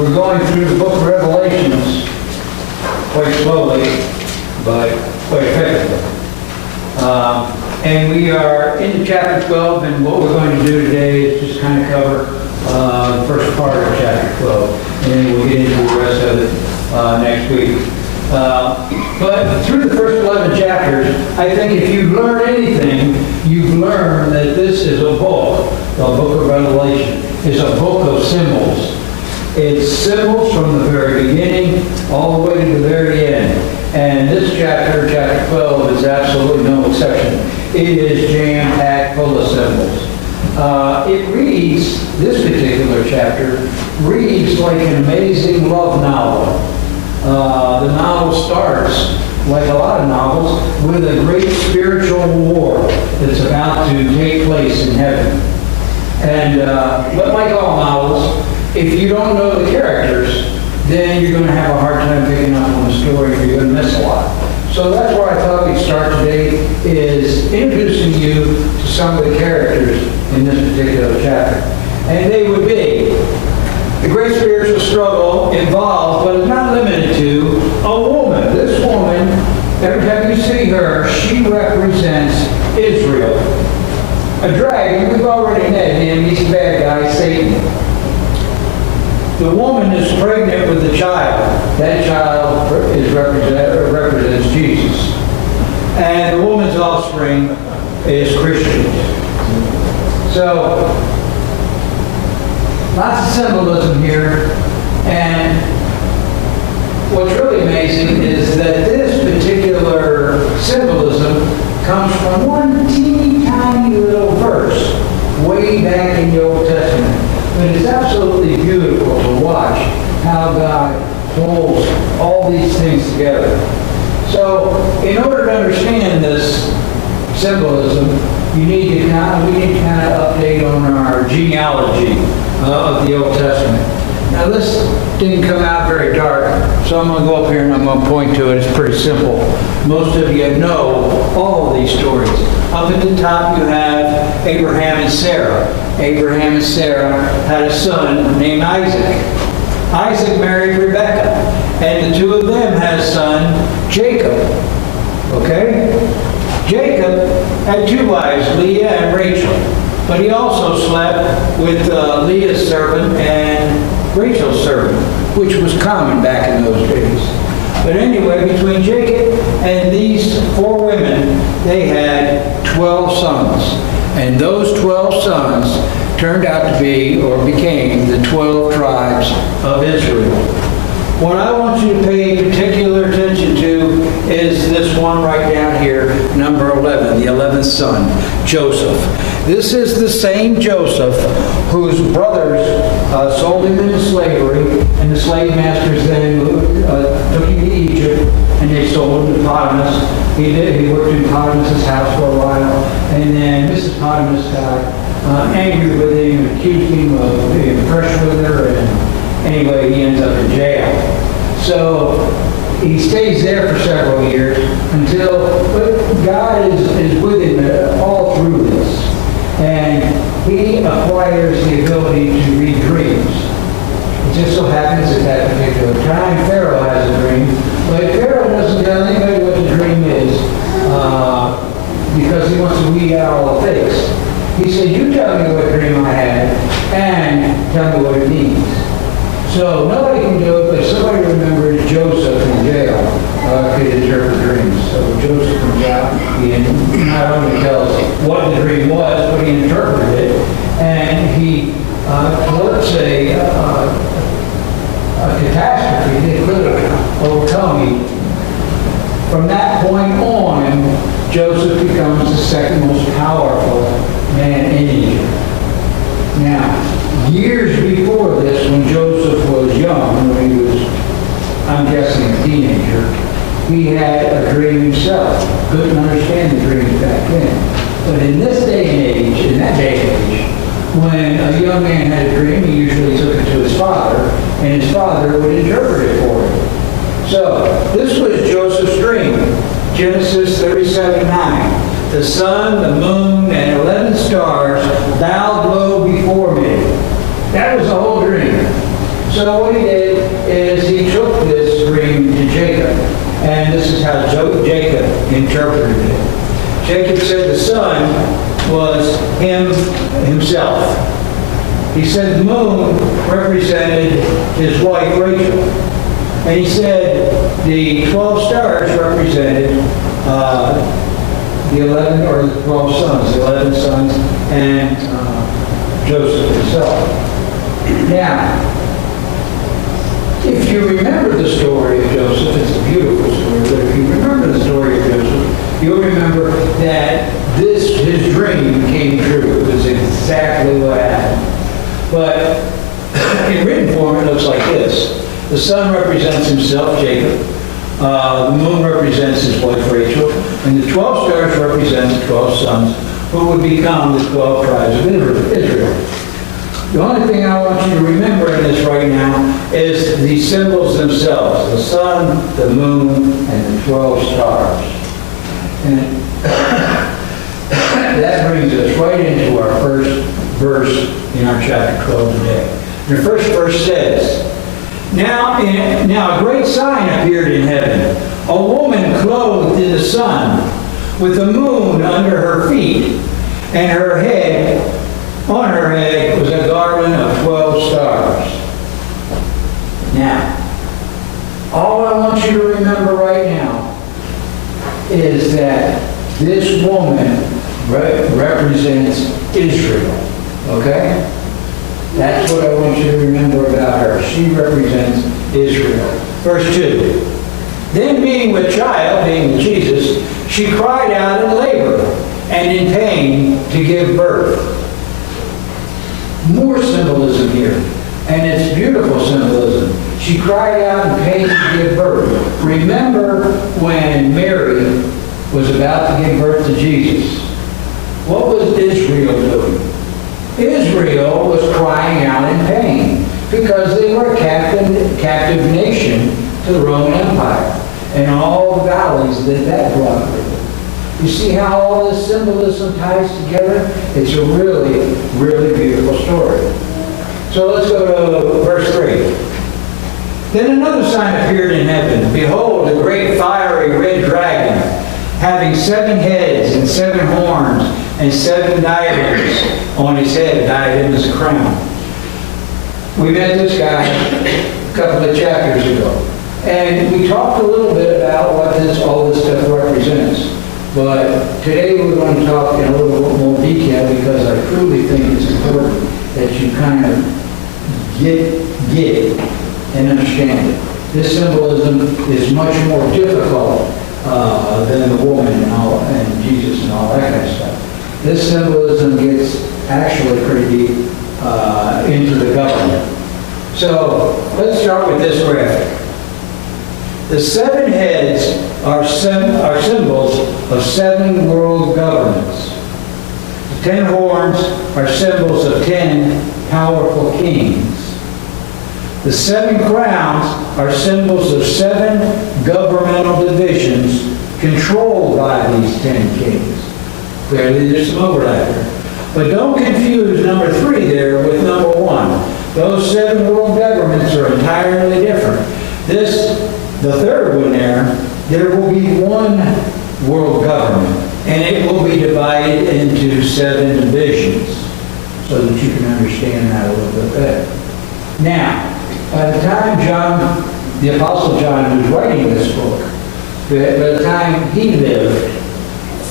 We're going through the book of Revelations quite slowly, but quite effectively. And we are into chapter 12, and what we're going to do today is just kind of cover the first part of chapter 12, and then we'll get into the rest of it next week. But through the first 11 chapters, I think if you've learned anything, you've learned that this is a book of Revelation. It's a book of symbols. It's symbols from the very beginning all the way to the very end. And this chapter, chapter 12, is absolutely no exception. It is jam-packed full of symbols. It reads, this particular chapter, reads like an amazing love novel. The novel starts, like a lot of novels, with a great spiritual war that's about to take place in heaven. And but like all novels, if you don't know the characters, then you're going to have a hard time picking up on the story, and you're going to miss a lot. So that's where I thought we'd start today, is introducing you to some of the characters in this particular chapter. And they would be the great spiritual struggle involved, but it's not limited to, a woman. This woman, every time you see her, she represents Israel. A dragon, we've already met him, he's a bad guy, Satan. The woman is pregnant with a child. That child represents Jesus. And the woman's offspring is Christians. So, lots of symbolism here. And what's really amazing is that this particular symbolism comes from one teeny tiny little verse way back in the Old Testament. But it's absolutely beautiful to watch how God holds all these things together. So, in order to understand this symbolism, we need to kind of update on our genealogy of the Old Testament. Now, this didn't come out very dark, so I'm going to go up here and I'm going to point to it. It's pretty simple. Most of you know all of these stories. Up at the top, you have Abraham and Sarah. Abraham and Sarah had a son named Isaac. Isaac married Rebekah, and the two of them had a son, Jacob. Okay? Jacob had two wives, Leah and Rachel, but he also slept with Leah's servant and Rachel's servant, which was common back in those days. But anyway, between Jacob and these four women, they had 12 sons. And those 12 sons turned out to be, or became, the 12 tribes of Israel. What I want you to pay particular attention to is this one right down here, number 11, the 11th son, Joseph. This is the same Joseph whose brothers sold him into slavery, and the slave masters then took him to Egypt, and they sold him to Potiphar. He worked in Potiphar's house for a while, and then Mrs. Potiphar got angry with him, accused him of being fresh with her, and anyway, he ends up in jail. So he stays there for several years but God is with him all through this. And he acquires the ability to read dreams. It just so happens at that particular time, Pharaoh has a dream, but Pharaoh doesn't tell anybody what the dream is because he wants to weed out all the fakes. He said, you tell me what dream I had and tell me what it means. So nobody can do it, but somebody remembered Joseph in jail could interpret dreams. So Joseph comes out, he not only tells what the dream was, but he interpreted it, and he thwarts a catastrophe that could overcome him. From that point on, Joseph becomes the second most powerful man in Egypt. Now, years before this, when Joseph was young, when he was, I'm guessing, a teenager, he had a dream himself. Couldn't understand the dreams back then. But in this day and age, in that day and age, when a young man had a dream, he usually took it to his father, and his father would interpret it for him. So, this was Joseph's dream. Genesis 37:9. The sun, the moon, and 11 stars bowed low before me. That was the whole dream. So what he did Jacob said the son was himself. He said the moon represented his wife Rachel. And he said the 12 stars represented the 11 or the 12 sons, the 11 sons, and Joseph himself. Now, if you remember the story of Joseph, it's a beautiful story, but if you remember the story of Joseph, you'll remember that his dream came true. It was exactly what happened. But in written form, it looks like this. The sun represents himself, Jacob. The moon represents his wife, Rachel. And the 12 stars represent the 12 sons who would become the 12 tribes of Israel. The only thing I want you to remember in this right now is the symbols themselves. The sun, the moon, and the 12 stars. And that brings us right into our first verse in our chapter 12 today. The first verse says, Now a great sign appeared in heaven, a woman clothed in the sun, with the moon under her feet, and on her head was a garland of 12 stars. Now, all I want you to remember right now is that this woman represents Israel. Okay? That's what I want you to remember about her. She represents Israel. Verse 2. Then being with child, being with Jesus, she cried out in labor and in pain to give birth. More symbolism here. And it's beautiful symbolism. She cried out in pain to give birth. Remember when Mary was about to give birth to Jesus. What was Israel doing? Israel was crying out in pain because they were a captive nation to the Roman Empire and all the valleys that brought with it. You see how all this symbolism ties together? It's a really, really beautiful story. So let's go to verse 3. Then another sign appeared in heaven. Behold, a great fiery red dragon, having 7 heads and 7 horns and 7 diadems on his head. Diadem is a crown. We met this guy a couple of chapters ago. And we talked a little bit about what all this stuff represents. But today we're going to talk in a little bit more detail because I truly think it's important that you kind of get it and understand it. This symbolism is much more difficult than the woman and Jesus and all that kind of stuff. This symbolism gets actually pretty deep into the government. So let's start with this graphic. The 7 heads are symbols of 7 world governments. The 10 horns are symbols of 10 powerful kings. The 7 crowns are symbols of 7 governmental divisions controlled by these 10 kings. Clearly there's some overlap here. But don't confuse number 3 there with number 1. Those 7 world governments are entirely different. The third one there will be one world government, and it will be divided into 7 divisions so that you can understand that a little bit better. Now, by the time the Apostle John was writing this book, by the time he lived,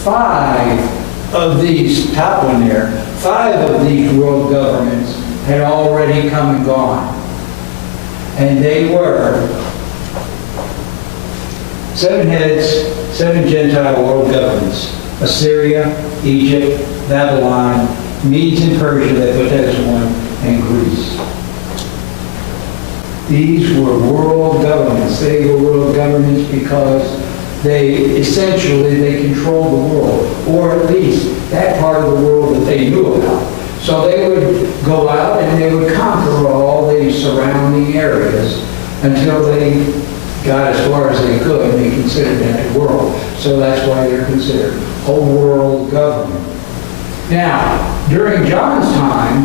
5 of these, top one there, 5 of these world governments had already come and gone. And they were 7 heads, 7 Gentile world governments: Assyria, Egypt, Babylon, Medes and Persia, that put that as one, and Greece. These were world governments. They were world governments because they controlled the world, or at least that part of the world that they knew about. So they would go out and they would conquer all the surrounding areas until they got as far as they could, and they considered that a world. So that's why they're considered a world government. Now, during John's time,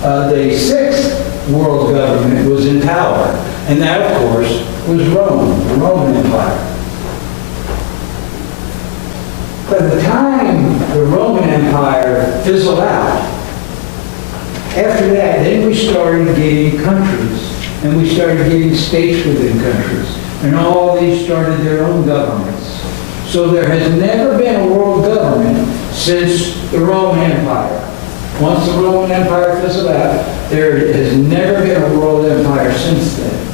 the 6th world government was in power, and that, of course, was Rome, the Roman Empire. By the time the Roman Empire fizzled out, after that, then we started getting countries, and we started getting states within countries, and all these started their own governments. So there has never been a world government since the Roman Empire. Once the Roman Empire fizzled out, there has never been a world empire since then.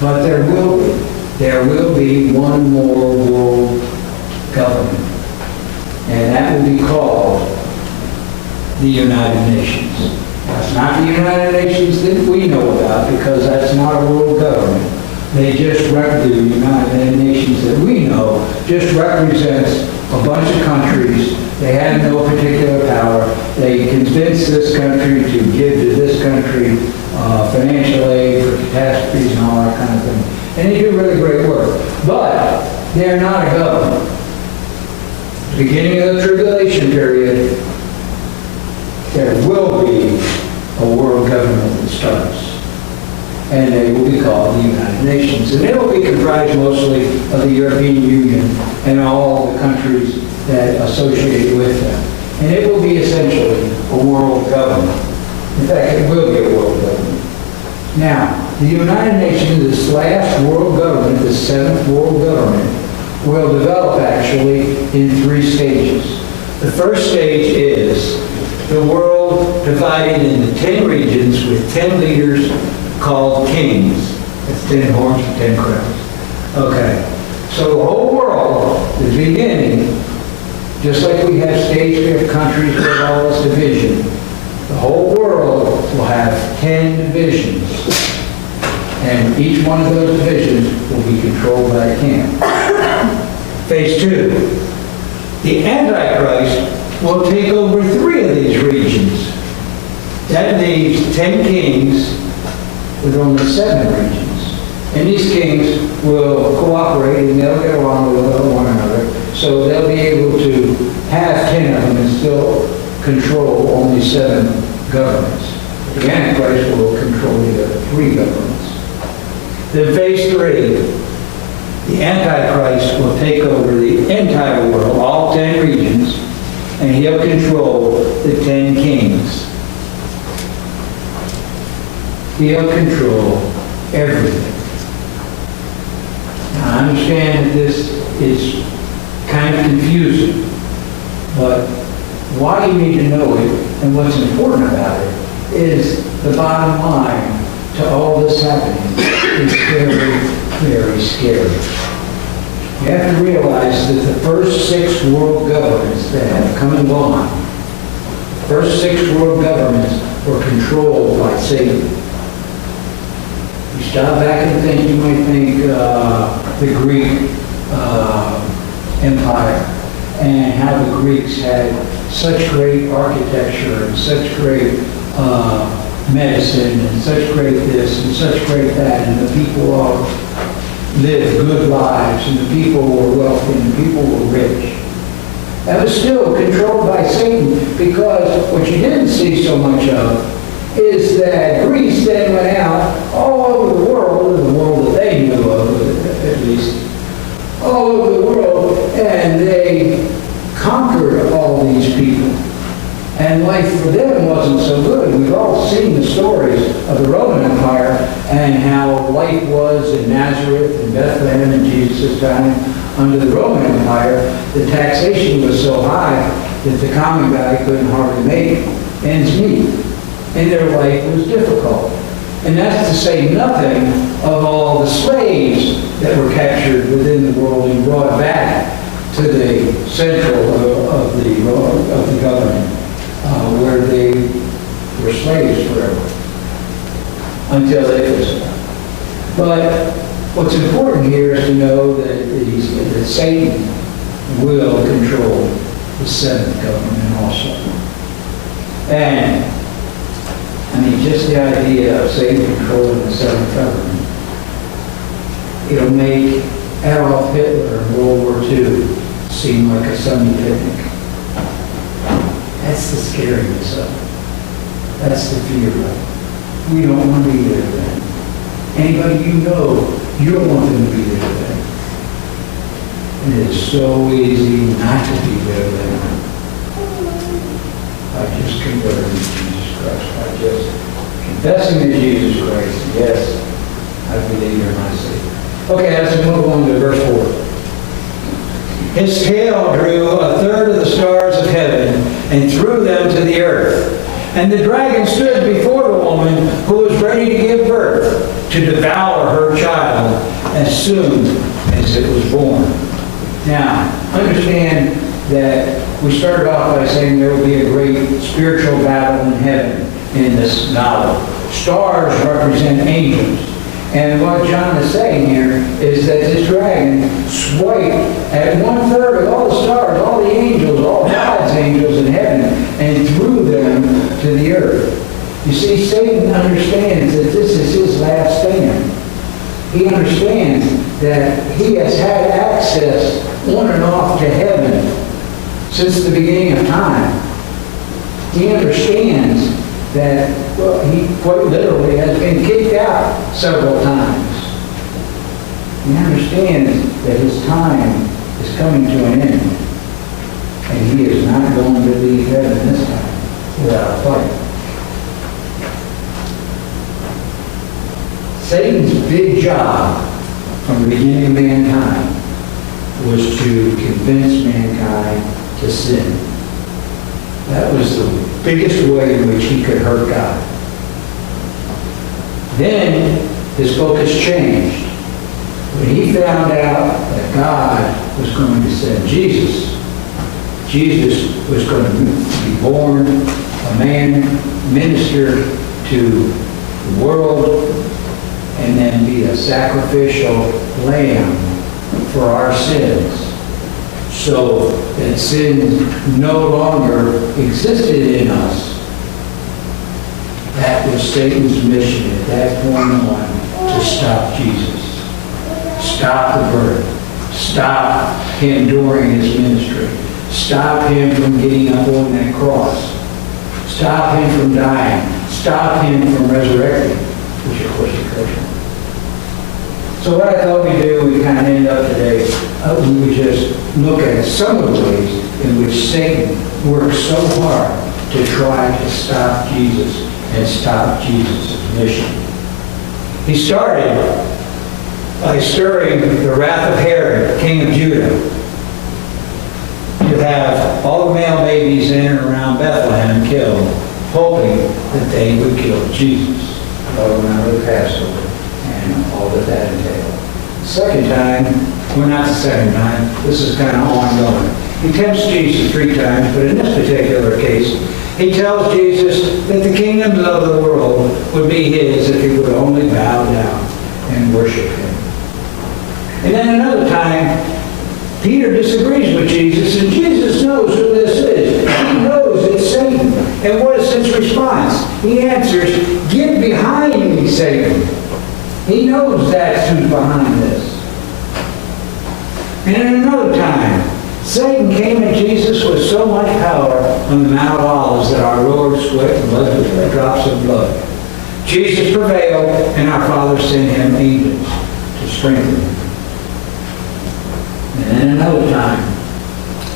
But there will be. There will be one more world government. And that will be called the United Nations. That's not the United Nations that we know about, because that's not a world government. They just the United Nations that we know just represents a bunch of countries. They have no particular power. They convince this country to give to this country financial aid for catastrophes and all that kind of thing. And they do really great work. But they're not a government. Beginning of the tribulation period, there will be a world government that starts. And they will be called the United Nations. And they will be comprised mostly of the European Union and all the countries that associate with them. And it will be essentially a world government. In fact, it will be a world government. Now, the United Nations, this last world government, the seventh world government, will develop actually in 3 stages. The first stage is the world divided into 10 regions with 10 leaders called kings. That's 10 horns and 10 crowns. Okay. So the whole world is beginning, just like we have states, we have countries, we have all this division. The whole world will have 10 divisions. And each one of those divisions will be controlled by a king. Phase 2. The Antichrist will take over 3 of these regions. That leaves 10 kings with only 7 regions. And these kings will cooperate and they'll get along with one another. So they'll be able to have 10 of them and still control only 7 governments. The Antichrist will control the other 3 governments. Then phase 3. The Antichrist will take over the entire world, all 10 regions, and he'll control the 10 kings. He'll control everything. Now, I understand that this is kind of confusing, but why you need to know it and what's important about it is the bottom line to all this happening is very, very scary. You have to realize that the first 6 world governments that have come and gone, the first 6 world governments were controlled by Satan. You stop back and think, you might think the Greek Empire and how the Greeks had such great architecture and such great medicine and such great this and such great that, and the people all lived good lives, and the people were wealthy, and the people were rich. That was still controlled by Satan, because what you didn't see so much of is that Greece then went out all over the world that they knew of, at least, all over the world, and they conquered all these people. And life for them wasn't so good. We've all seen the stories of the Roman Empire and how life was in Nazareth and Bethlehem in Jesus' time under the Roman Empire. The taxation was so high that the common guy couldn't hardly make ends meet. And their life was difficult. And that's to say nothing of all the slaves that were captured within the world and brought back to the central of the government. Where they were slaves forever until they fizzled out. But what's important here is to know that Satan will control the 7th government also. And I mean, just the idea of Satan controlling the 7th government, it'll make Adolf Hitler in World War II seem like a Sunday picnic. That's the scariness of it. That's the fear of it. We don't want to be there then. Anybody you know, you don't want them to be there then. And it is so easy not to be better than him. I just converted to Jesus Christ. I just confessing that Jesus Christ, yes, I believe you're my Savior. Okay, let's move on to verse 4. His tail drew a third of the stars of heaven and threw them to the earth. And the dragon stood before the woman who was ready to give birth, to devour her child as soon as it was born. Now, understand that we started off by saying there will be a great spiritual battle in heaven in this novel. Stars represent angels. And what John is saying here is that this dragon swiped at 1/3 of all the stars, all the angels, all God's angels in heaven, and threw them to the earth. You see, Satan understands that this is his last stand. He understands that he has had access on and off to heaven since the beginning of time. He understands that, well, he quite literally has been kicked out several times. He understands that his time is coming to an end. And he is not going to leave heaven this time without a fight. Satan's big job from the beginning of mankind was to convince mankind to sin. That was the biggest way in which he could hurt God. Then his focus changed. When he found out that God was going to send Jesus, Jesus was going to be born, a man, minister to the world, and then be a sacrificial lamb for our sins, so that sin no longer existed in us. That was Satan's mission at that point on, to stop Jesus. Stop the birth. Stop him during his ministry. Stop him from getting up on that cross. Stop him from dying. Stop him from resurrecting, which of course he couldn't. So what I thought we'd do, we kind of end up today, we would just look at some of the ways in which Satan works so hard to try to stop Jesus and stop Jesus' mission. He started by stirring the wrath of Herod, king of Judah, to have all the male babies in and around Bethlehem killed, hoping that they would kill Jesus. Well, remember the Passover and all that entailed. Second time, well, not the second time, this is kind of ongoing. He tempts Jesus 3 times, but in this particular case, he tells Jesus that the kingdoms of the world would be his if he would only bow down and worship him. And then another time, Peter disagrees with Jesus, and Jesus knows who this is. He knows it's Satan. And what is his response? He answers, "Get behind me, Satan." He knows that's who's behind this. And in another time, Satan came at Jesus with so much power on the Mount of Olives that our Lord sweat and bled with drops of blood. Jesus prevailed, and our Father sent him angels to strengthen him. And then another time,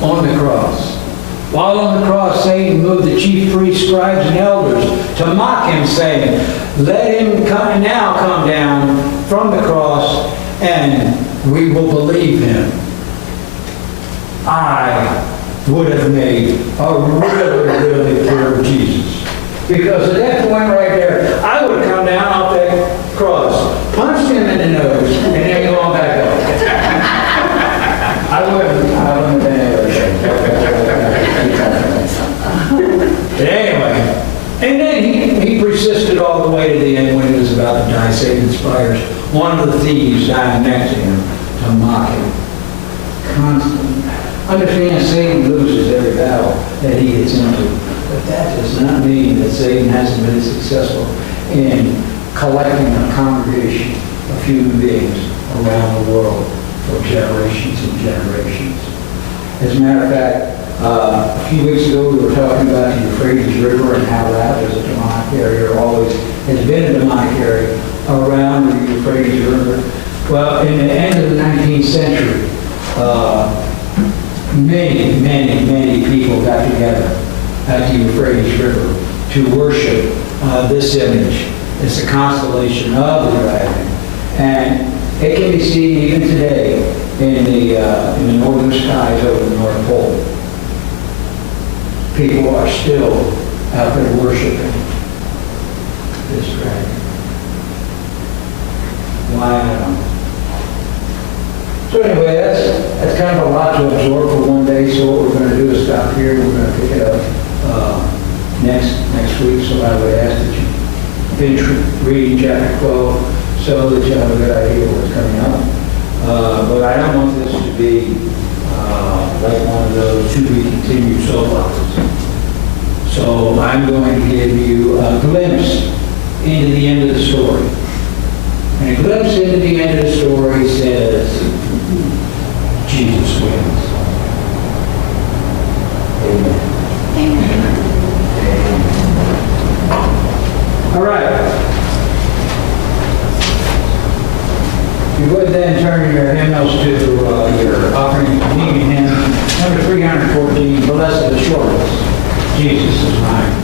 on the cross. While on the cross, Satan moved the chief priests, scribes, and elders to mock him, saying, "Let him come down from the cross, and we will believe him." I would have made a really, really poor Jesus. Because at that point right there, I would have come down off that cross, punched him in the nose, and then go on back up. I wouldn't have been able to. But anyway, and then he persisted all the way to the end when he was about to die. Satan inspires one of the thieves dying next to him to mock him constantly. Understand, Satan loses every battle that he gets into. But that does not mean that Satan hasn't been successful in collecting a congregation of human beings around the world for generations and generations. As a matter of fact, a few weeks ago we were talking about the Euphrates River and how that was a demonic area, or always has been a demonic area around the Euphrates River. Well, in the end of the 19th century, many people got together at the Euphrates River to worship this image. It's a constellation of the dragon. And it can be seen even today in the northern skies over the North Pole. People are still out there worshiping this dragon. Why, I don't know. So anyway, that's kind of a lot to absorb for one day. So what we're going to do is stop here. We're going to pick it up next week. So I would ask that you finish reading chapter 12 so that you have a good idea of what's coming up. But I don't want this to be like one of those to be continued soap operas. So I'm going to give you a glimpse into the end of the story. And a glimpse into the end of the story says, Jesus wins. Amen. Amen. All right. You would then turn your hymnals to your offering communion hymn, number 314, Blessed Assurance, Jesus is mine.